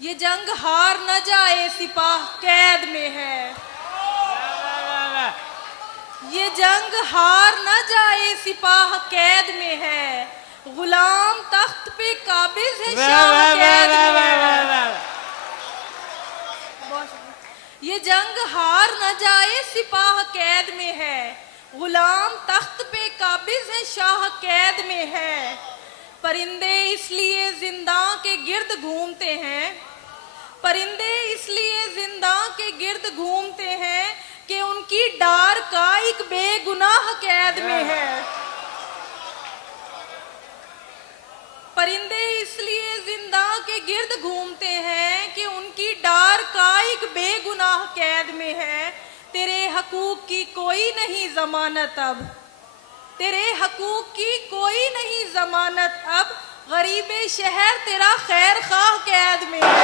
یہ جنگ ہار نہ جائے سپاہ قید میں ہے، یہ جنگ ہار نہ جائے سپاہ قید میں ہے، غلام تخت پہ قابض ہے شاہ قید میں ہے۔ یہ جنگ ہار نہ جائے سپاہ قید میں ہے، غلام تخت پہ قابض ہے شاہ قید میں ہے۔ پرندے اس لیے زنداں کے گرد گھومتے ہیں، پرندے اس لیے زنداں کے گرد گھومتے ہیں کہ ان کی ڈار کا ایک بے گناہ قید میں ہے۔ پرندے اس لیے زنداں کے گرد گھومتے ہیں کہ ان کی ڈار کا ایک بے گناہ قید میں ہے۔ تیرے حقوق کی کوئی نہیں ضمانت اب، تیرے حقوق کی کوئی نہیں ضمانت اب، غریب شہر تیرا خیر خواہ قید میں ہے۔